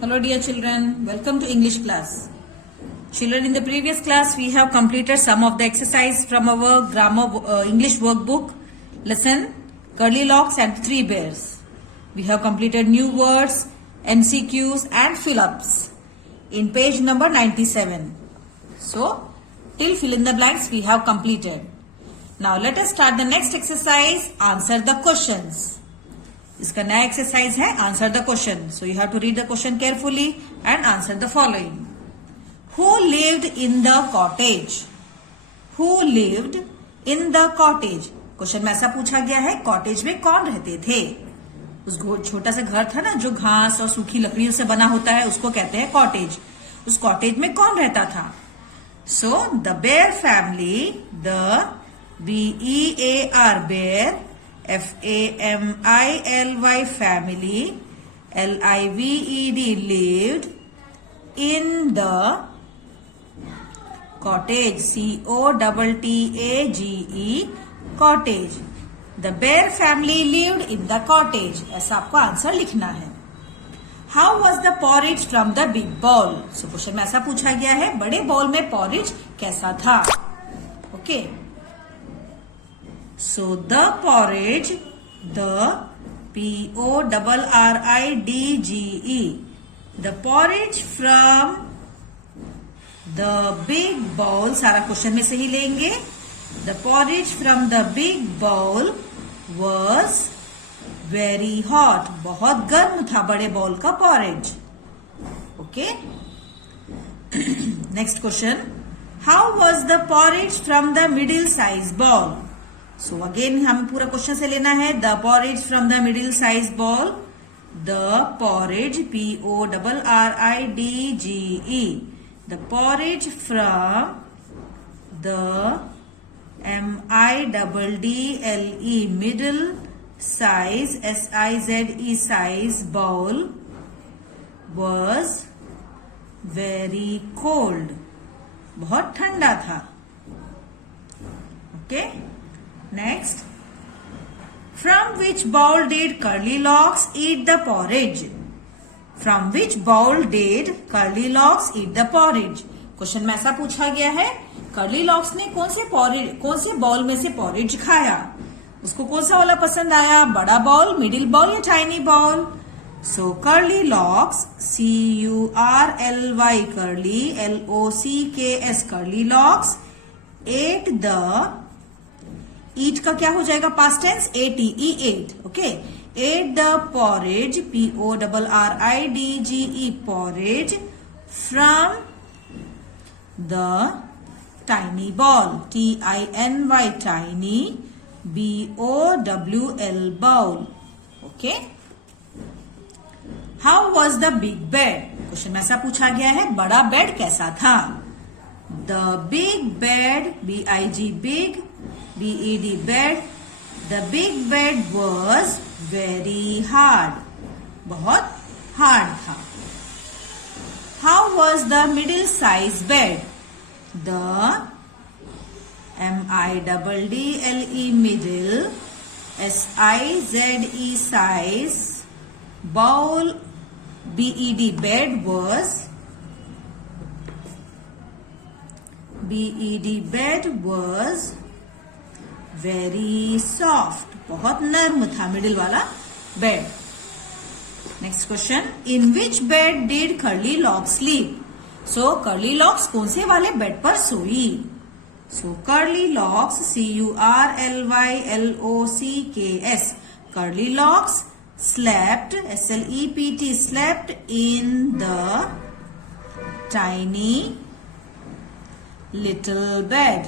Hello dear children, welcome to English class. Children, in the previous class we have completed some of the exercise from our grammar English workbook lesson Curly Locks and Three Bears. We have completed new words, MCQs and fill-ups in page number 97. So, till fill in the blanks we have completed. Now let us start the next exercise, answer the questions. इसका नया exercise है answer the question. So you have to read the question carefully and answer the following. Who lived in the cottage? Who lived in the cottage? Question में ऐसा पूछा गया है, cottage में कौन रहते थे? उस छोटा सा घर था ना जो घास और सूखी लकड़ियों से बना होता है, उसको कहते हैं कॉटेज. उस कॉटेज में कौन रहता था? So the bear family, the BEAR bear, FAMILY family, LIVED lived in the cottage, COTTAGE cottage. The bear family lived in the cottage. ऐसा आपको आंसर लिखना है. How was the porridge from the big bowl? So question में ऐसा पूछा गया है, बड़े बॉल में porridge कैसा था? Okay. So the porridge, the PORRIDGE, the porridge from the big bowl, सारा क्वेश्चन में से ही लेंगे. The porridge from the big bowl was very hot, बहुत गर्म था बड़े बॉल का porridge. Okay. Next question. How was the porridge from the middle size bowl? So again हमें पूरा क्वेश्चन से लेना है. The porridge from the middle size bowl, the porridge PORRIDGE, the porridge from the MIDDLE middle size SIZE size bowl was very cold, बहुत ठंडा था. Okay. Next, from which bowl did Curly Locks eat the porridge? From which bowl did Curly Locks eat the porridge? Question में ऐसा पूछा गया है, curly locks ने कौन से बॉल में से पॉरिज खाया? उसको कौन सा वाला पसंद आया? बड़ा बॉल, मिडिल बॉल या tiny ball? So curly locks, CURLY curly, LOCKS curly locks ate the, eat का क्या हो जाएगा past tense? ATE, ate. Okay. ate the porridge, PORRIDGE porridge from the tiny ball, TINY tiny, BOWL bowl. Okay. How was the big bed? Question में ऐसा पूछा गया है, बड़ा बेड कैसा था? The big bed, BIG big, BED bed, the big bed was very hard, बहुत hard था. How was the middle size bed? The MIDDLE middle SIZE size bowl BED bed was very soft, बहुत नर्म था middle वाला bed. Next question. In which bed did Curly Locks sleep? So curly Locks कौन से वाले bed पर सोई? So curly Locks, CURLYLOCKS Curly Locks slept, SLEPT slept in the tiny little bed.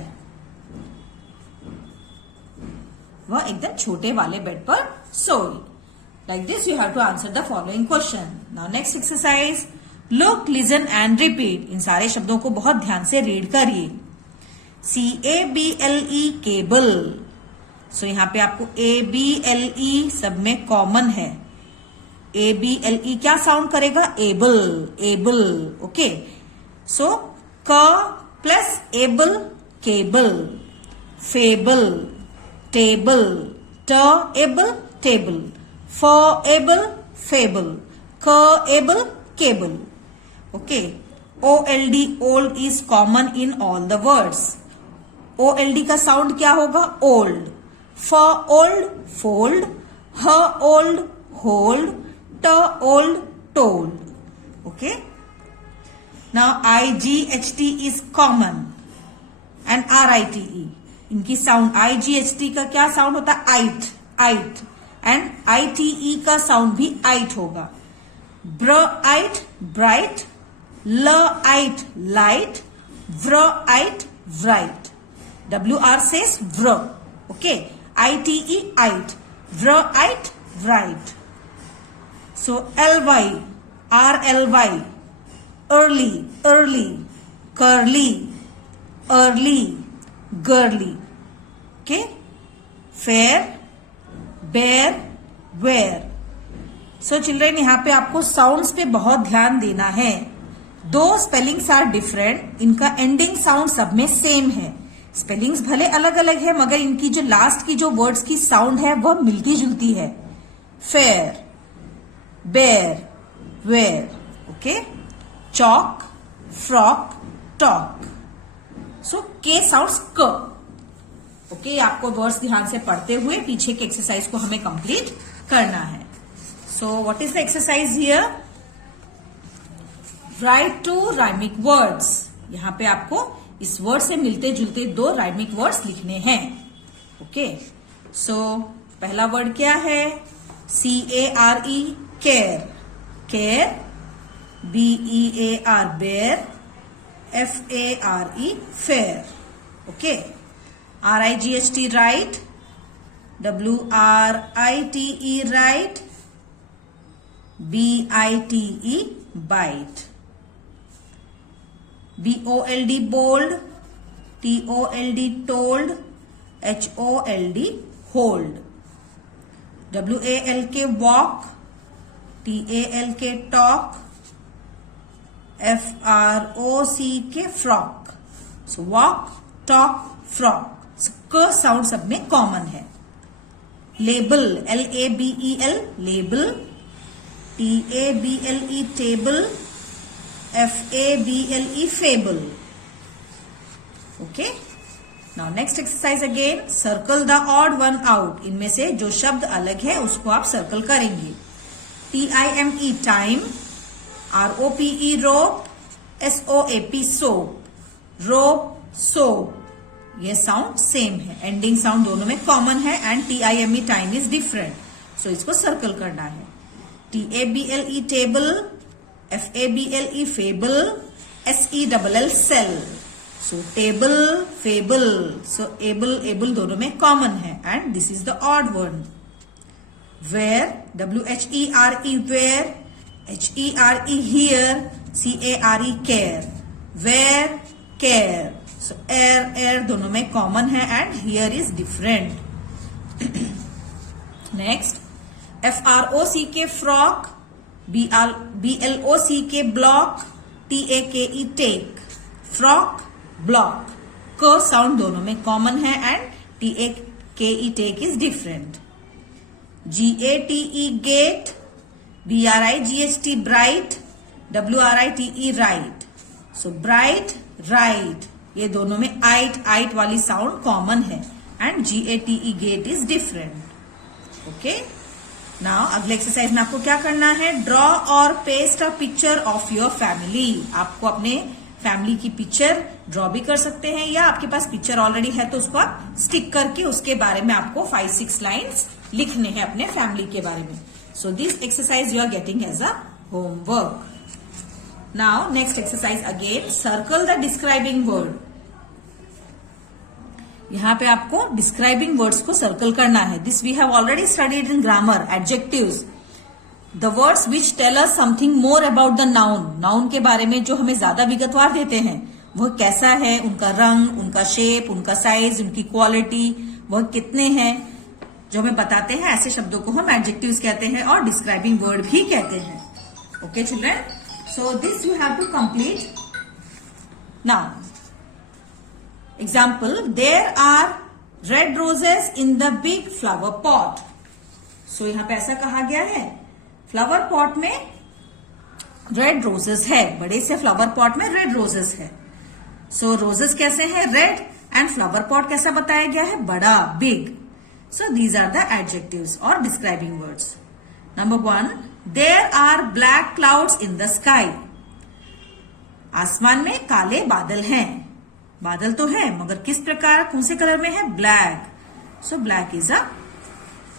वह एकदम छोटे वाले बेड पर सोई. Like this you have to answer the following question. Now next exercise, look, listen and repeat. इन सारे शब्दों को बहुत ध्यान से रीड करिए. CABLE cable. सो यहाँ पे आपको ABLE सब में कॉमन है. ABLE क्या साउंड करेगा? Able, able. ओके. सो क plus able, cable. Fable, table, table, table. Fable, fable. Able, cable. Okay. OLD, old is common in all the words. OLD का साउंड क्या होगा? ओल्ड. फ ओल्ड, फोल्ड. ह old, hold. ट old, told. Okay. Now IGHT is common and RITE. इनकी sound IGHT का क्या sound होता है? आइट, आइट. एंड ITE का साउंड भी आइट होगा. ब्र आइट, ब्राइट. ल आइट, light. व्र right, व्राइट. WR says व्र. Okay. ITE, right. व्र right, व्राइट. So LY, RLY, early, early. Curly, early, girly. Okay. Fair, bear, where. So children यहाँ पे आपको साउंड्स पे बहुत ध्यान देना है. दो स्पेलिंग्स आर डिफरेंट. इनका एंडिंग साउंड सब में सेम है. स्पेलिंग्स भले अलग अलग है मगर इनकी जो लास्ट की जो वर्ड्स की साउंड है वह मिलती जुलती है. Fair, bare, where. Okay. Chalk, frock, talk. So K sounds क. ओके. आपको वर्ड्स ध्यान से पढ़ते हुए पीछे के एक्सरसाइज को हमें कंप्लीट करना है. So what is the exercise here? Write two rhyming words. यहां पे आपको इस वर्ड से मिलते जुलते दो राइमिक वर्ड्स लिखने हैं. ओके. सो पहला वर्ड क्या है? CARE, care. care. BEAR, bear. FARE, fair. Okay. RIGHT, right. WRITE, right. BITE, bite. BOLD, bold. TOLD, told. HOLD, hold. WALK, walk. TALK, talk. FROCK, frock. So walk, talk, frock. So क sound सब में common है. Label, LABEL, label. TABLE, table. FABLE, fable. Okay. Now next exercise again. Circle the odd one out. इनमें से जो शब्द अलग है उसको आप सर्कल करेंगे. TIME, time. ROPE, rope. SOAP, soap. Rope, soap. ये साउंड सेम है. एंडिंग साउंड दोनों में कॉमन है and TIME, time is different. So इसको सर्कल करना है. TABLE, table. FABLE, fable. SELL, cell. So table, fable. So able दोनों में कॉमन है and this is the odd one. Where, WHERE, where. HERE, here. CARE, care. Where, care. So air दोनों में common है and here is different. Next. FROCK, frock. BLOCK, block. TAKE, take. Frock, block. क sound दोनों में common है and TAKE, take is different. GATE, gate. BRIGHT, bright. WRITE, write. So bright, write. ये दोनों में आइट वाली साउंड कॉमन है and GATE, gate is different. Okay. Now अगले एक्सरसाइज में आपको क्या करना है? ड्रॉ और paste a picture of your family. आपको अपने फैमिली की पिक्चर ड्रॉ भी कर सकते हैं या आपके पास पिक्चर ऑलरेडी है तो उसको आप स्टिक करके उसके बारे में आपको 5-6 लाइन्स लिखने हैं अपने फैमिली के बारे में. So this exercise you are getting as a homework. Now next exercise again. Circle the describing word. यहां पे आपको डिस्क्राइबिंग वर्ड्स को सर्कल करना है. This we have already studied in grammar. Adjectives, the words which tell us something more about the noun. Noun के बारे में जो हमें ज्यादा विगतवार देते हैं वह कैसा है, उनका रंग, उनका शेप, उनका साइज, उनकी क्वालिटी, वह कितने हैं, जो हमें बताते हैं. ऐसे शब्दों को हम एडजेक्टिव्स कहते हैं और डिस्क्राइबिंग वर्ड भी कहते हैं. Okay children. So this you have to complete. Now example, there are red roses in the big flower pot. So यहां पे ऐसा कहा गया है, फ्लावर पॉट में रेड रोजेस है, बड़े से फ्लावर पॉट में रेड रोजेस है। सो रोजेस कैसे हैं? रेड, एंड फ्लावर पॉट कैसा बताया गया है? बड़ा, big. So these are the adjectives और describing words. Number 1, there are black clouds in the sky. आसमान में काले बादल हैं। बादल तो है मगर किस प्रकार, कौन से कलर में है? Black. So black is a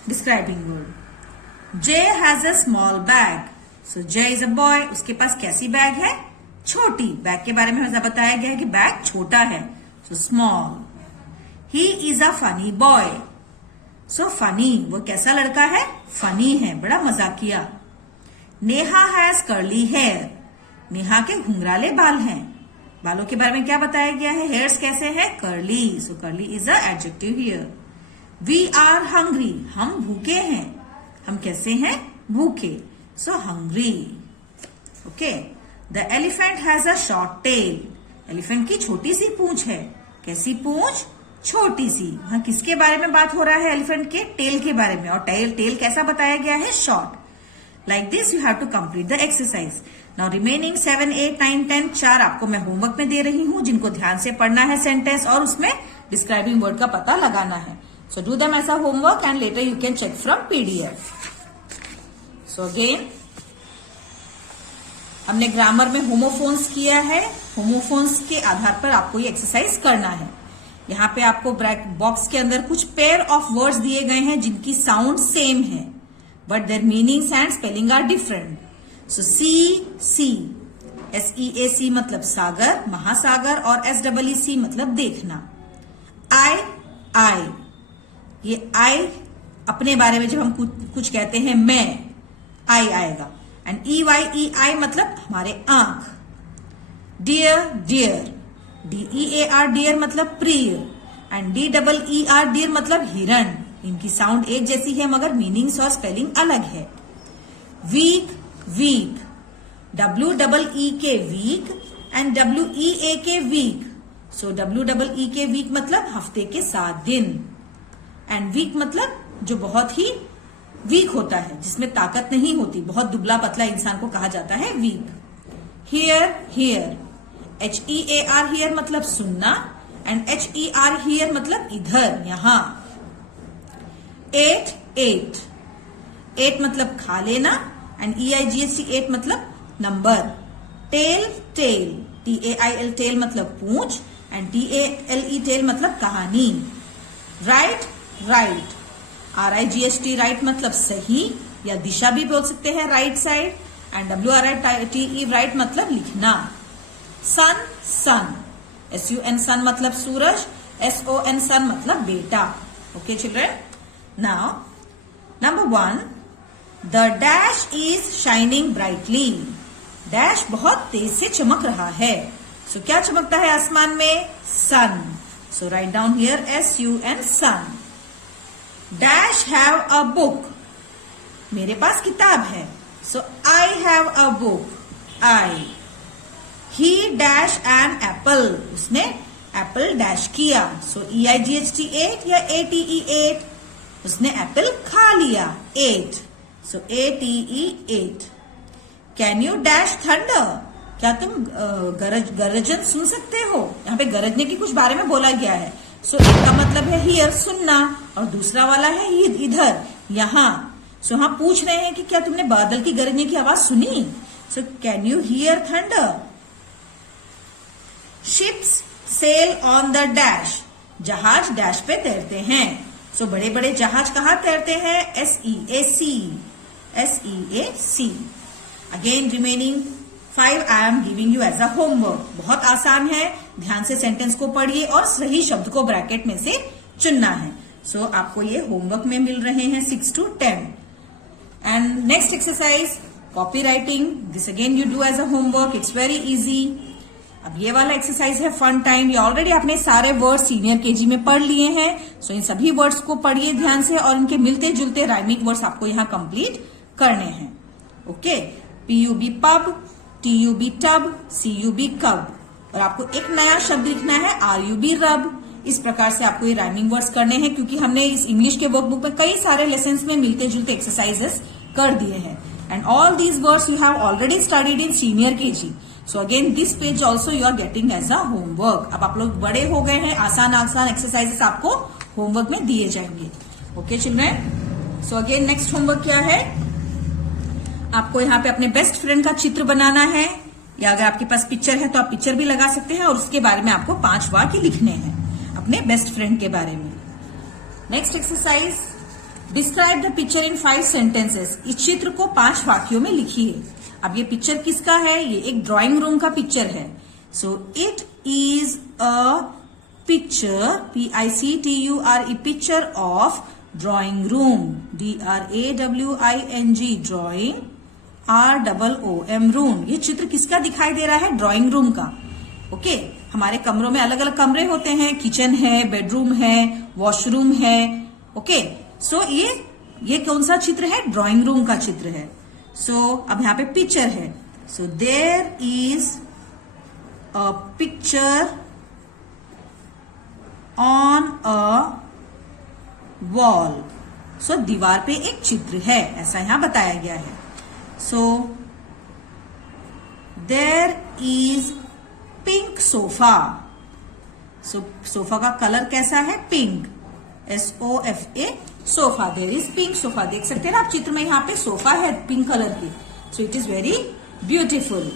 describing word. J has a small bag. So J is a boy, उसके पास कैसी बैग है? छोटी। बैग के बारे में हमें बताया गया है कि बैग छोटा है, so small. He is a funny boy. So funny, वो कैसा लड़का है? फनी है, बड़ा मजाकिया। Neha has curly hair. Neha के घुंघराले बाल हैं। बालों के बारे में क्या बताया गया है? हेयर्स कैसे है? Curly. So curly is a adjective here. We are hungry. हम भूखे हैं। हम कैसे हैं? भूखे। So hungry. Okay. The elephant has a short tail. Elephant की छोटी सी पूंछ है। कैसी पूंछ? छोटी सी। वहां किसके बारे में बात हो रहा है? एलिफेंट के टेल के बारे में। और टेल कैसा बताया गया है? Short. Like this you have to complete the exercise. Now remaining 7, 8, 9, 10 4 आपको मैं होमवर्क में दे रही हूं, जिनको ध्यान से पढ़ना है सेंटेंस और उसमें डिस्क्राइबिंग वर्ड का पता लगाना है। So do them as a homework and later you can check from PDF. So again हमने ग्रामर में होमोफोन्स किया है। होमोफोन्स के आधार पर आपको ये एक्सरसाइज करना है। यहाँ पे आपको बॉक्स के अंदर कुछ पेयर ऑफ वर्ड्स दिए गए हैं जिनकी साउंड सेम है but their meanings and spelling are different. So sea, SEAC मतलब सागर, महासागर, और SEEC मतलब देखना। आई, ये आई अपने बारे में जब हम कुछ कहते हैं मैं, आई आएगा। एंड EYEI मतलब हमारे आंख। डियर, DEAR डियर मतलब प्रिय, एंड DEER डियर मतलब हिरण। इनकी साउंड एक जैसी है मगर मीनिंग्स और स्पेलिंग अलग है। Week, WEE week and WEA weak. So WEE week मतलब हफ्ते के 7 दिन, एंड वीक मतलब जो बहुत ही वीक होता है, जिसमें ताकत नहीं होती, बहुत दुबला पतला इंसान को कहा जाता है वीक। हियर, HEAR हियर मतलब सुनना, एंड HER हियर मतलब इधर, यहां। एट मतलब खा लेना, एंड EIGHT 8 मतलब नंबर। टेल, TAIL टेल मतलब पूंछ, एंड TALE टेल मतलब कहानी। राइट, RIGHT राइट मतलब सही या दिशा भी बोल सकते हैं, right side, and WRITE right मतलब लिखना। सन, SUN सन मतलब सूरज, SON सन मतलब बेटा। Okay children, now number 1, the dash is shining brightly. Dash बहुत तेज से चमक रहा है। सो क्या चमकता है आसमान में? Sun. So write down here SUN sun. Dash have a book. मेरे पास किताब है। So I have a book, I. He dash an apple. उसने एप्पल डैश किया। सो EIGHT 8 या ATE 8। उसने एप्पल खा लिया, 8। सो ATE 8। Can you dash thunder. क्या तुम गरजन सुन सकते हो? यहाँ पे गरजने की कुछ बारे में बोला गया है। सो एक का मतलब है हियर, सुनना, और दूसरा वाला है इधर, यहां। सो हाँ पूछ रहे हैं कि क्या तुमने बादल की गरजने की आवाज सुनी? So can you hear thunder. Ships sail on the dash. जहाज डैश पे तैरते हैं। सो बड़े बड़े जहाज कहाँ तैरते हैं? SEAC। Again remaining 5 I am giving you as a homework. बहुत आसान है, ध्यान से सेंटेंस को पढ़िए और सही शब्द को ब्रैकेट में से चुनना है। सो आपको ये होमवर्क में मिल रहे हैं 6 to 10। And next exercise, copy writing. This again you do as a homework, it's very easy. अब ये वाला एक्सरसाइज है फन टाइम। ये ऑलरेडी आपने सारे वर्ड्स सीनियर केजी में पढ़ लिए हैं। सो इन सभी वर्ड्स को पढ़िए ध्यान से और इनके मिलते जुलते राइमिंग वर्ड्स आपको यहाँ कंप्लीट करने हैं। Okay, PUB pub, TUB tub, CUB कब, और आपको एक नया शब्द लिखना है RUB रब। इस प्रकार से आपको ये राइमिंग वर्ड्स करने हैं, क्योंकि हमने इस इंग्लिश के वर्कबुक में कई सारे लेसन्स में मिलते जुलते एक्सरसाइजेस कर दिए हैं। and all these words you have already studied in senior KG. So again this page also you are getting as a homework. अब आप लोग बड़े हो गए हैं, आसान आसान एक्सरसाइजेस आपको होमवर्क में दिए जाएंगे. Okay children. So again next homework क्या है, आपको यहाँ पे अपने बेस्ट फ्रेंड का चित्र बनाना है, या अगर आपके पास पिक्चर है तो आप पिक्चर भी लगा सकते हैं, और उसके बारे में आपको 5 वाक्य लिखने हैं अपने बेस्ट फ्रेंड के बारे में. Next exercise, describe the picture in 5 sentences. इस चित्र को 5 वाक्यों में लिखिए. अब ये पिक्चर किसका है, ये एक ड्राइंग रूम का पिक्चर है. So it is a picture, PICTURE, picture of drawing room, DRAWING, drawing, ROOM, room. ये चित्र किसका दिखाई दे रहा है, ड्राइंग रूम का. ओके हमारे कमरों में अलग अलग कमरे होते हैं, किचन है, बेडरूम है, वॉशरूम है. ओके सो ये कौन सा चित्र है, ड्राइंग रूम का चित्र है. सो अब यहाँ पे पिक्चर है. So there is a picture on a wall. So दीवार पे एक चित्र है, ऐसा यहां बताया गया है. So there is pink sofa. So sofa का कलर कैसा है, pink, SOFA, sofa. There is pink sofa. देख सकते हैं ना आप चित्र में, यहाँ पे सोफा है पिंक कलर की. So it is very beautiful.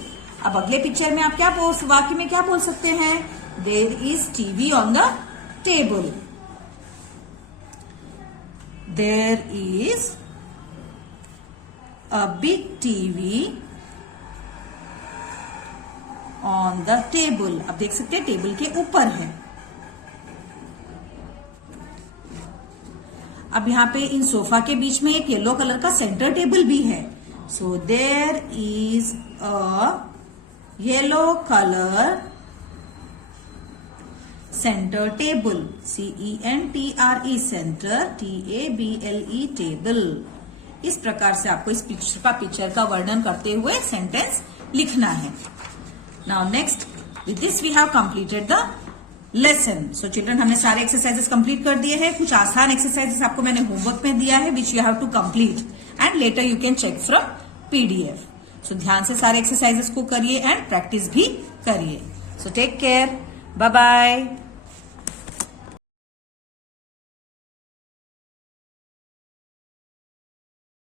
अब अगले पिक्चर में आप क्या वाक्य में क्या बोल सकते हैं, there is TV on the table. There is a big TV on the table. अब देख सकते हैं टेबल के ऊपर है. अब यहाँ पे इन सोफा के बीच में एक येलो कलर का सेंटर टेबल भी है. So there is a yellow colour centre table, CENTRE, centre, TABLE, table. इस प्रकार से आपको इस पिक्चर का वर्णन करते हुए सेंटेंस लिखना है. Now next, with this we have completed the lesson. So children हमने सारे एक्सरसाइजेस कंप्लीट कर दिए हैं. कुछ आसान एक्सरसाइजेस आपको मैंने होमवर्क में दिया है, which you have to complete and later you can check from PDF. So ध्यान से सारे एक्सरसाइजेस को करिए एंड प्रैक्टिस भी करिए. So take care, bye bye.